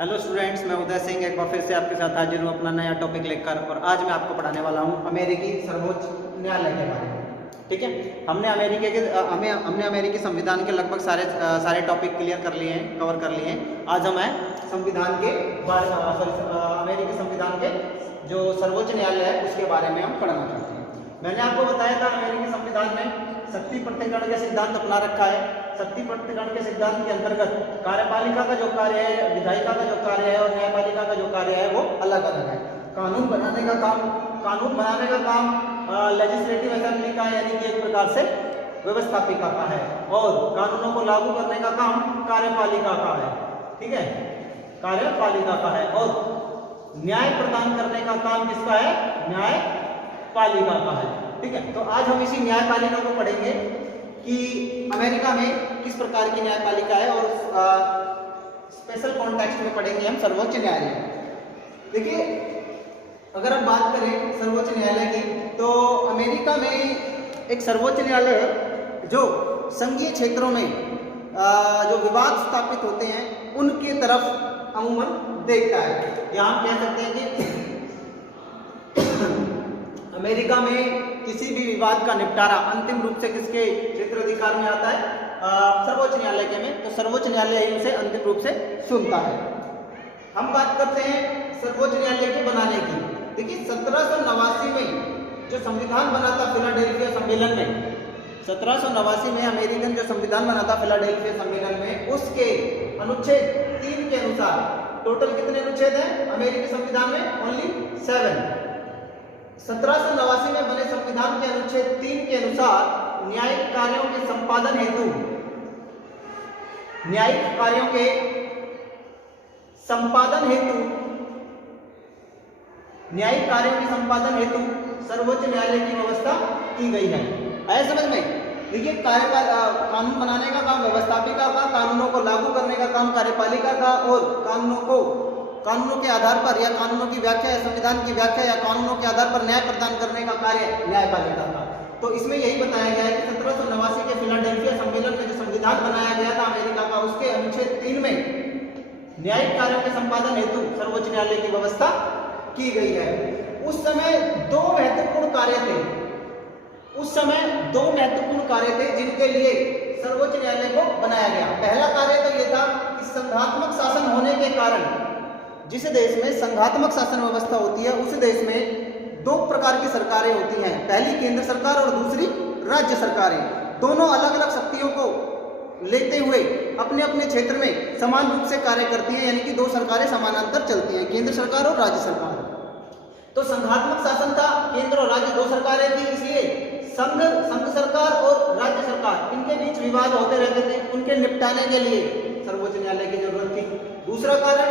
Hello students, मैं उदय सिंह एक बार फिर से आपके साथ हाजिर हूँ अपना नया टॉपिक लेकर। और आज मैं आपको पढ़ाने वाला हूँ अमेरिकी सर्वोच्च न्यायालय के बारे में। ठीक है, हमने अमेरिकी संविधान के लगभग सारे टॉपिक क्लियर कर लिए हैं, कवर कर लिए हैं। आज हम संविधान के अमेरिकी संविधान के जो सर्वोच्च न्यायालय है उसके बारे में हम पढ़ना चाहते हैं। मैंने आपको बताया था अमेरिकी संविधान में शक्ति प्रतिकरण का सिद्धांत अपना रखा है। शक्ति प्रतिकरण के सिद्धांत के अंतर्गत कार्यपालिका का जो कार्य है, विधायिका का जो कार्य है और न्यायपालिका का जो कार्य है वो अलग अलग है। कानून बनाने का काम लेजिस्लेटिव असेंबली का यानी कि एक प्रकार से व्यवस्थापिका का है, और कानूनों को लागू करने का काम कार्यपालिका का है। ठीक है, कार्यपालिका का है। और न्याय प्रदान करने का काम किसका है? न्यायपालिका का है। ठीक है, तो आज हम इसी न्यायपालिका को पढ़ेंगे कि अमेरिका में किस प्रकार की न्यायपालिका है, और स्पेशल कॉन्टेक्स्ट में पढ़ेंगे हम सर्वोच्च न्यायालय। देखिए, अगर हम बात करें सर्वोच्च न्यायालय की, तो अमेरिका में एक सर्वोच्च न्यायालय है जो संघीय क्षेत्रों में जो विवाद स्थापित होते हैं उनके तरफ अमूमन देखता है। या हम कह सकते हैं कि अमेरिका में किसी भी विवाद का निपटारा अंतिम रूप से किसके क्षेत्राधिकार में आता है? सर्वोच्च न्यायालय के में। तो सर्वोच्च न्यायालय ही उसे अंतिम रूप से सुनता है। हम बात करते हैं सर्वोच्च न्यायालय के बनाने की। देखिए, 1789 में जो संविधान बना था फिलाडेल्फिया सम्मेलन में, 1789 में अमेरिकन जो संविधान बना था फिलाडेल्फिया सम्मेलन में, उसके अनुच्छेद 3 के अनुसार टोटल कितने अनुच्छेद हैं अमेरिकी संविधान में? ओनली 7। 1789 में बने संविधान के अनुच्छेद 3 के अनुसार न्यायिक कार्यों के संपादन हेतु सर्वोच्च न्यायालय की व्यवस्था की गई है। आया समझ में? देखिए, कानून बनाने का काम व्यवस्थापिका का, कानूनों को लागू करने का काम कार्यपालिका का, और कानूनों के आधार पर या कानूनों की व्याख्या या संविधान की व्याख्या या कानूनों के आधार पर न्याय प्रदान करने का कार्य न्यायपालिका का। तो इसमें यही बताया गया है कि 1789 के फिलाडेल्फिया सम्मेलन में जो संविधान बनाया गया था अमेरिका का, उसके अनुच्छेद 3 में न्यायिक कार्यों के संपादन हेतु सर्वोच्च न्यायालय की व्यवस्था की गई है। उस समय दो महत्वपूर्ण कार्य थे जिनके लिए सर्वोच्च न्यायालय को बनाया गया। पहला कार्य तो यह था कि संघात्मक शासन होने के कारण, जिस देश में संघात्मक शासन व्यवस्था होती है उस देश में दो प्रकार की सरकारें होती हैं। पहली केंद्र सरकार और दूसरी राज्य सरकारें। दोनों अलग अलग शक्तियों को लेते हुए अपने अपने क्षेत्र में समान रूप से कार्य करती हैं, यानी कि दो सरकारें समानांतर चलती हैं, केंद्र सरकार और राज्य सरकार। तो संघात्मक शासन था, केंद्र और राज्य दो सरकारें थी, इसलिए संघ सरकार और राज्य सरकार इनके बीच विवाद होते रहते थे। उनके निपटाने के लिए सर्वोच्च न्यायालय की जरूरत थी। दूसरा कारण,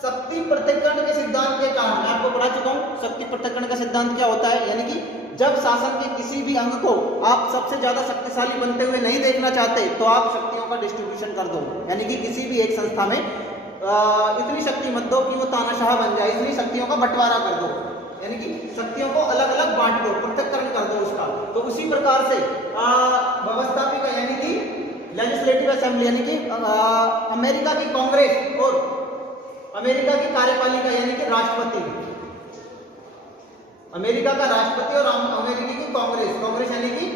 शक्ति पृथक्करण के सिद्धांत के कारण। मैं आपको पढ़ा चुका हूं शक्ति पृथक्करण का सिद्धांत क्या होता है। यानी कि जब शासन के किसी भी अंग को आप सबसे ज्यादा शक्तिशाली बनते हुए नहीं देखना चाहते तो आप शक्तियों का डिस्ट्रीब्यूशन कर दो। यानी कि किसी भी एक संस्था में इतनी शक्ति मत दो कि वो तानाशाह बन जाए, इतनी शक्तियों का बंटवारा कर दो, यानी कि शक्तियों को अलग अलग बांट दो, पृथक्करण कर दो उसका। तो उसी प्रकार से व्यवस्थापिका यानी कि लेजिस्लेटिव असेंबली यानी कि अमेरिका की कांग्रेस और अमेरिका की कार्यपालिका यानी कि राष्ट्रपति, अमेरिका का राष्ट्रपति और अमेरिकी की कांग्रेस यानी कि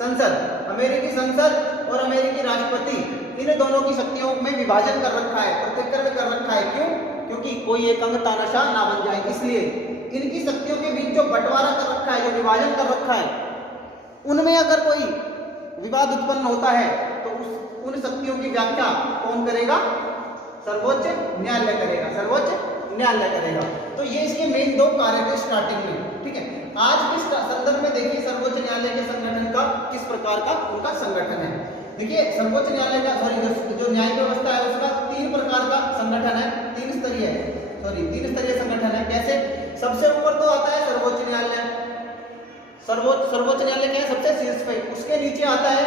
संसद, अमेरिकी संसद और अमेरिकी राष्ट्रपति, इन दोनों की शक्तियों में विभाजन कर रखा है, पृथक्करण कर रखा है। क्यों? क्योंकि कोई एक अंग तानाशाह ना बन जाए, इसलिए इनकी शक्तियों के बीच जो बंटवारा कर रखा है, जो विभाजन कर रखा है, उनमें अगर कोई विवाद उत्पन्न होता है तो उन शक्तियों की व्याख्या कौन करेगा? सर्वोच्च न्यायालय करेगा। तो ये इसके मेन दो कार्य थे स्टार्टिंग में। ठीक है, आज के संदर्भ में देखिए सर्वोच्च न्यायालय के संगठन का किस प्रकार का उनका संगठन है। देखिए, सर्वोच्च न्यायालय का जो न्यायिक व्यवस्था है उसका 3 प्रकार का संगठन है, 3 स्तरीय संगठन है। कैसे? सबसे ऊपर तो आता है सर्वोच्च न्यायालय। सर्वोच्च न्यायालय क्या है? सबसे शीर्ष पे। उसके नीचे आता है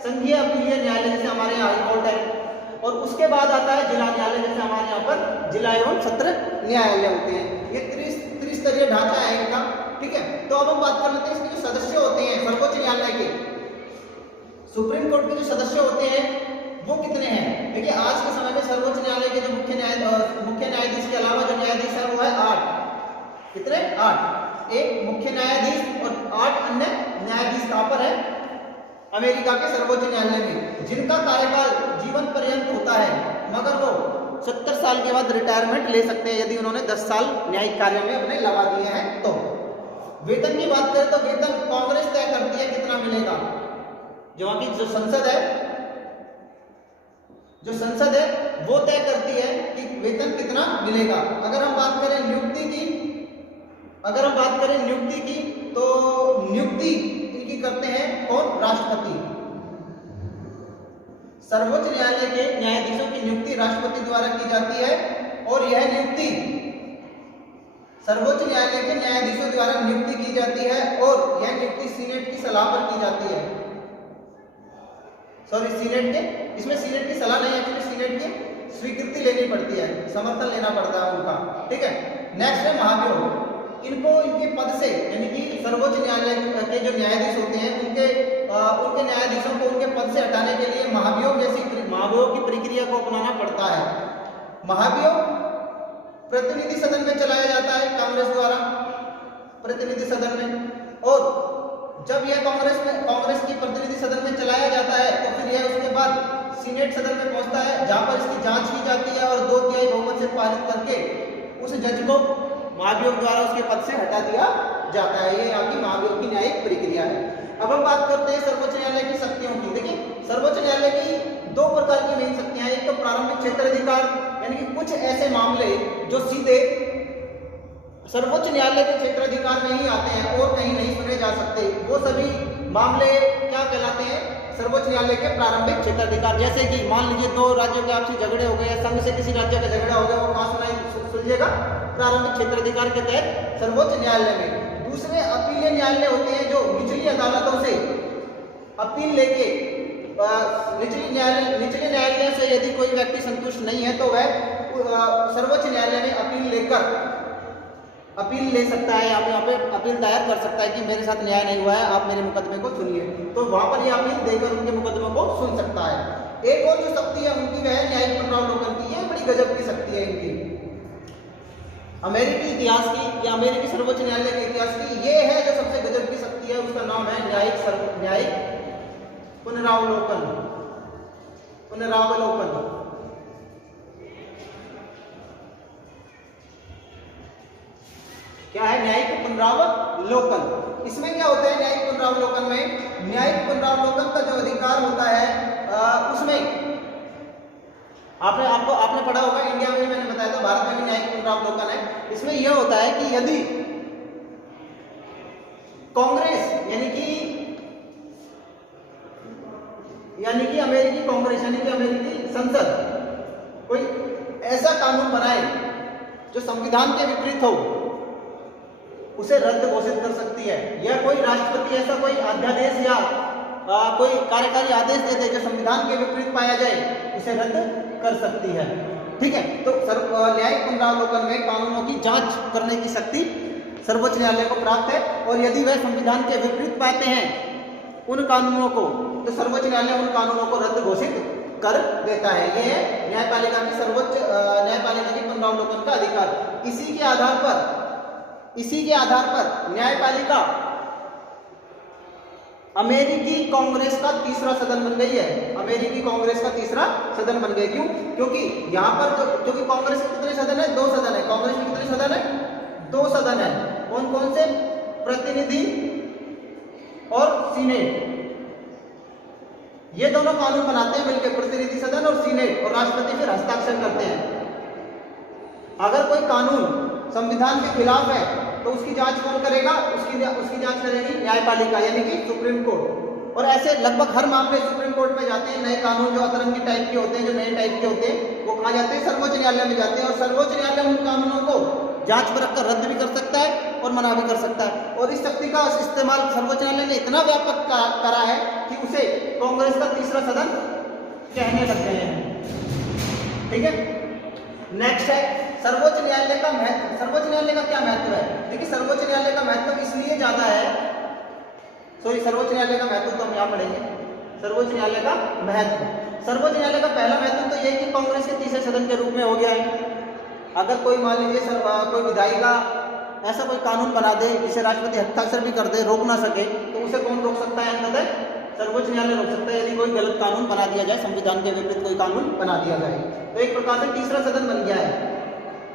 संघीय अपीलीय न्यायालय, जैसे हमारे यहाँ हाईकोर्ट है, और उसके बाद आता है जिला न्यायालय, जैसे हमारे यहाँ पर जिला एवं सत्र न्यायालय होते हैं। ये त्रिस्तरीय ढांचा है इनका। ठीक है, तो अब हम बात कर लेते हैं इसके जो सदस्य होते हैं सर्वोच्च न्यायालय के, सुप्रीम कोर्ट के जो सदस्य होते हैं वो कितने हैं? देखिए आज के समय में सर्वोच्च न्यायालय के जो मुख्य न्यायाधीश के अलावा जो न्यायाधीश है वो है 8। कितने? 8। एक मुख्य न्यायाधीश और 8 अन्य न्यायाधीश कहां पर है? अमेरिका के सर्वोच्च न्यायालय में, जिनका कार्यकाल जीवन पर्यंत होता है, मगर वो 70 साल के बाद रिटायरमेंट ले सकते हैं यदि उन्होंने 10 साल न्यायिक कार्य में अपने लगा दिए हैं तो। वेतन की बात करें तो वेतन कांग्रेस तय करती है कितना मिलेगा। जो वहां की जो संसद है वो तय करती है कि वेतन कितना मिलेगा। अगर हम बात करें नियुक्ति की, तो नियुक्ति इनकी करते हैं कौन? राष्ट्रपति। सर्वोच्च न्यायालय के न्यायाधीशों की नियुक्ति राष्ट्रपति द्वारा की जाती है और यह नियुक्ति सर्वोच्च न्यायालय के न्यायाधीशों द्वारा नियुक्ति की जाती है और यह नियुक्ति सीनेट की सलाह पर की जाती है। इसमें सीनेट की सलाह नहीं है, एक्चुअली सीनेट की स्वीकृति लेनी पड़ती है, समर्थन लेना पड़ता है उनका। ठीक है। नेक्स्ट है महाभियोग। इनको इनके पद से, यानी कि सर्वोच्च न्यायालय के जो न्यायाधीश होते हैं उनके न्यायाधीशों को उनके पद से हटाने के लिए महाभियोग की प्रक्रिया को अपनाना पड़ता है। महाभियोग प्रतिनिधि सदन में चलाया जाता है कांग्रेस द्वारा, प्रतिनिधि सदन में, और जब यह कांग्रेस की प्रतिनिधि सदन में चलाया जाता है तो फिर यह उसके बाद सीनेट सदन में पहुंचता है, जहां पर इसकी जांच की जाती है और 2/3 बहुमत से पारित करके उस जज को महाभियोग द्वारा उसके पद से हटा दिया जाता है। ये यहाँ की महाभियोग की न्यायिक प्रक्रिया है। अब हम बात करते हैं सर्वोच्च न्यायालय की शक्तियों की। देखिए सर्वोच्च न्यायालय की 2 प्रकार की मेन शक्तियां हैं। एक तो प्रारंभिक क्षेत्राधिकार, यानी कि कुछ ऐसे मामले जो सीधे सर्वोच्च न्यायालय के क्षेत्राधिकार में ही आते हैं और कहीं नहीं सुने जा सकते, वो सभी मामले क्या कहलाते हैं? सर्वोच्च न्यायालय के प्रारंभिक क्षेत्राधिकार। जैसे कि मान लीजिए 2 राज्यों के आपसी झगड़े हो गए, संघ से किसी राज्य का झगड़ा हो गया, वो कहां सुलझेगा? प्रारंभिक क्षेत्राधिकार के तहत सर्वोच्च न्यायालय में। दूसरे अपीलीय न्यायालय होते हैं जो निचली अदालतों से अपील लेके निचले न्यायालय से यदि कोई व्यक्ति संतुष्ट नहीं है तो वह सर्वोच्च न्यायालय में अपील ले सकता है, यहाँ पे अपील दायर कर सकता है कि मेरे साथ न्याय नहीं हुआ है, आप मेरे मुकदमे को सुनिए, तो वहां पर यह अपील देकर उनके मुकदमे को सुन सकता है। एक और जो शक्ति है उनकी वह है न्यायिक पुनरावलोकन की। ये बड़ी गजब की शक्ति है इनकी, अमेरिकी इतिहास की या अमेरिकी सर्वोच्च न्यायालय के इतिहास की। ये है जो सबसे गजब की शक्ति है, उसका नाम है न्यायिक पुनरावलोकन। क्या है न्यायिक पुनरावलोकन? इसमें क्या होता है न्यायिक पुनरावलोकन में? न्यायिक पुनरावलोकन का जो अधिकार होता है उसमें आपने पढ़ा होगा, इंडिया में मैंने बताया था, भारत में भी न्यायिक पुनरावलोकन है। इसमें यह होता है कि यदि कांग्रेस यानी कि अमेरिकी कांग्रेस यानी कि अमेरिकी संसद कोई ऐसा कानून बनाए जो संविधान के विपरीत हो, उसे रद्द घोषित कर सकती है। या कोई राष्ट्रपति ऐसा कोई अध्यादेश या कोई कार्यकारी आदेश दे दे जो संविधान के विपरीत पाया जाए, उसे रद्द कर सकती है। ठीक है। तो न्यायिक पुनरावलोकन में कानूनों की जांच करने की शक्ति सर्वोच्च न्यायालय को प्राप्त है, और यदि वह संविधान के विपरीत पाते हैं उन कानूनों को, तो सर्वोच्च न्यायालय उन कानूनों को रद्द घोषित कर देता है। यह है न्यायपालिका की पुनरावलोकन का अधिकार। इसी के आधार पर न्यायपालिका अमेरिकी कांग्रेस का तीसरा सदन बन गई है। अमेरिकी कांग्रेस का तीसरा सदन बन गई। क्यों? क्योंकि यहाँ पर क्योंकि कांग्रेस के कितने सदन है? 2 सदन है। कांग्रेस में कितने सदन है? 2 सदन है। कौन कौन से? प्रतिनिधि और सीनेट। ये दोनों कानून बनाते हैं मिलकर, प्रतिनिधि सदन और सीनेट, और राष्ट्रपति फिर हस्ताक्षर करते हैं। अगर कोई कानून संविधान के खिलाफ है तो उसकी जांच कौन करेगा? उसकी जांच करेगी न्यायपालिका यानी कि सुप्रीम कोर्ट। और ऐसे लगभग हर मामले सुप्रीम कोर्ट में जाते हैं। नए कानून जो अतरंगी टाइप के होते हैं, जो नए टाइप के होते हैं, वो कहाँ जाते हैं? सर्वोच्च न्यायालय में जाते हैं। और सर्वोच्च न्यायालय उन कानूनों को जांच पर रखकर रद्द भी कर सकता है और मना भी कर सकता है। और इस शक्ति का इस्तेमाल सर्वोच्च न्यायालय ने इतना व्यापक करा है कि उसे कांग्रेस का तीसरा सदन कहने लग गए हैं। ठीक है। नेक्स्ट है सर्वोच्च न्यायालय का महत्व। सर्वोच्च न्यायालय का क्या महत्व है? देखिए सर्वोच्च न्यायालय का महत्व इसलिए ज्यादा है, सर्वोच्च न्यायालय का महत्व तो हम यहाँ पढ़ेंगे। सर्वोच्च न्यायालय का महत्व। सर्वोच्च न्यायालय का पहला महत्व तो यह कि कांग्रेस के तीसरे सदन के रूप में हो गया है। अगर कोई मान लीजिए कोई विधायिका ऐसा कोई कानून बना दे जिसे राष्ट्रपति हस्ताक्षर भी कर दे, रोक ना सके, तो उसे कौन रोक सकता है? अंततः सर्वोच्च न्यायालय रोक सकता है, यदि कोई गलत कानून बना दिया जाए, संविधान के विपरीत कोई कानून बना दिया जाए। तो एक प्रकार से तीसरा सदन बन गया है,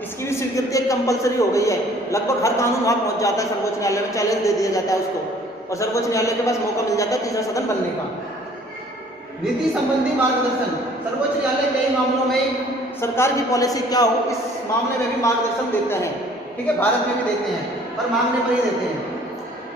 इसकी भी स्वीकृति एक कंपलसरी हो गई है। लगभग हर कानून वहां पहुंच जाता है, सर्वोच्च न्यायालय में चैलेंज दे दिया जाता है उसको, और सर्वोच्च न्यायालय के पास मौका मिल जाता है तीसरा सदन बनने का। नीति संबंधी मार्गदर्शन, सर्वोच्च न्यायालय कई मामलों में सरकार की पॉलिसी क्या हो इस मामले में भी मार्गदर्शन देते हैं, ठीक है, भारत में भी देते हैं, पर मांगने पर ही देते हैं।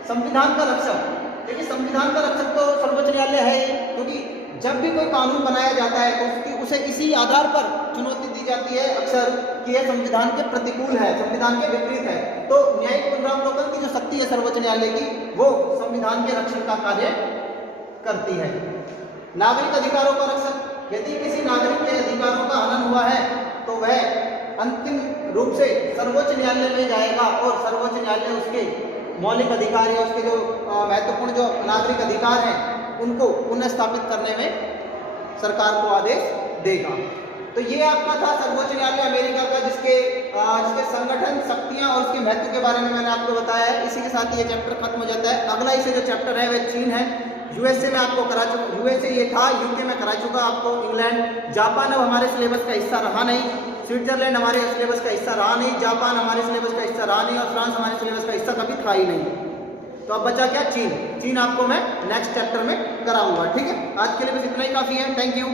संविधान का रक्षक, देखिए संविधान का रक्षक तो सर्वोच्च न्यायालय है, क्योंकि जब भी कोई कानून बनाया जाता है तो उसे इसी आधार पर चुनौती दी जाती है अक्सर कि यह संविधान के प्रतिकूल है, संविधान के विपरीत है। तो न्यायिक पुनरावलोकन की जो शक्ति है सर्वोच्च न्यायालय की, वो संविधान के रक्षण का कार्य करती है। नागरिक अधिकारों का रक्षक, यदि किसी नागरिक के अधिकारों का हनन हुआ है तो वह अंतिम रूप से सर्वोच्च न्यायालय में जाएगा और सर्वोच्च न्यायालय उसके मौलिक अधिकार या उसके जो महत्वपूर्ण जो नागरिक अधिकार हैं उनको पुनः स्थापित करने में सरकार को आदेश देगा। तो ये आपका था सर्वोच्च न्यायालय अमेरिका का, जिसके संगठन, शक्तियां और उसके महत्व के बारे में मैंने आपको बताया है। इसी के साथ ये चैप्टर खत्म हो जाता है। अगला इसे जो चैप्टर है वह चीन है। यूएसए में आपको करा चुका, यूएसए ये था, यूके में करा चुका आपको, इंग्लैंड, जापान अब हमारे सिलेबस का हिस्सा रहा नहीं, स्विट्जरलैंड हमारे सिलेबस का हिस्सा रहा नहीं, जापान हमारे सिलेबस का हिस्सा रहा नहीं, और फ्रांस हमारे सिलेबस का हिस्सा कभी था ही नहीं। तो अब बचा क्या? चीन। चीन आपको मैं नेक्स्ट चैप्टर में कराऊंगा, ठीक है। आज के लिए बस इतना ही काफी है। Thank you.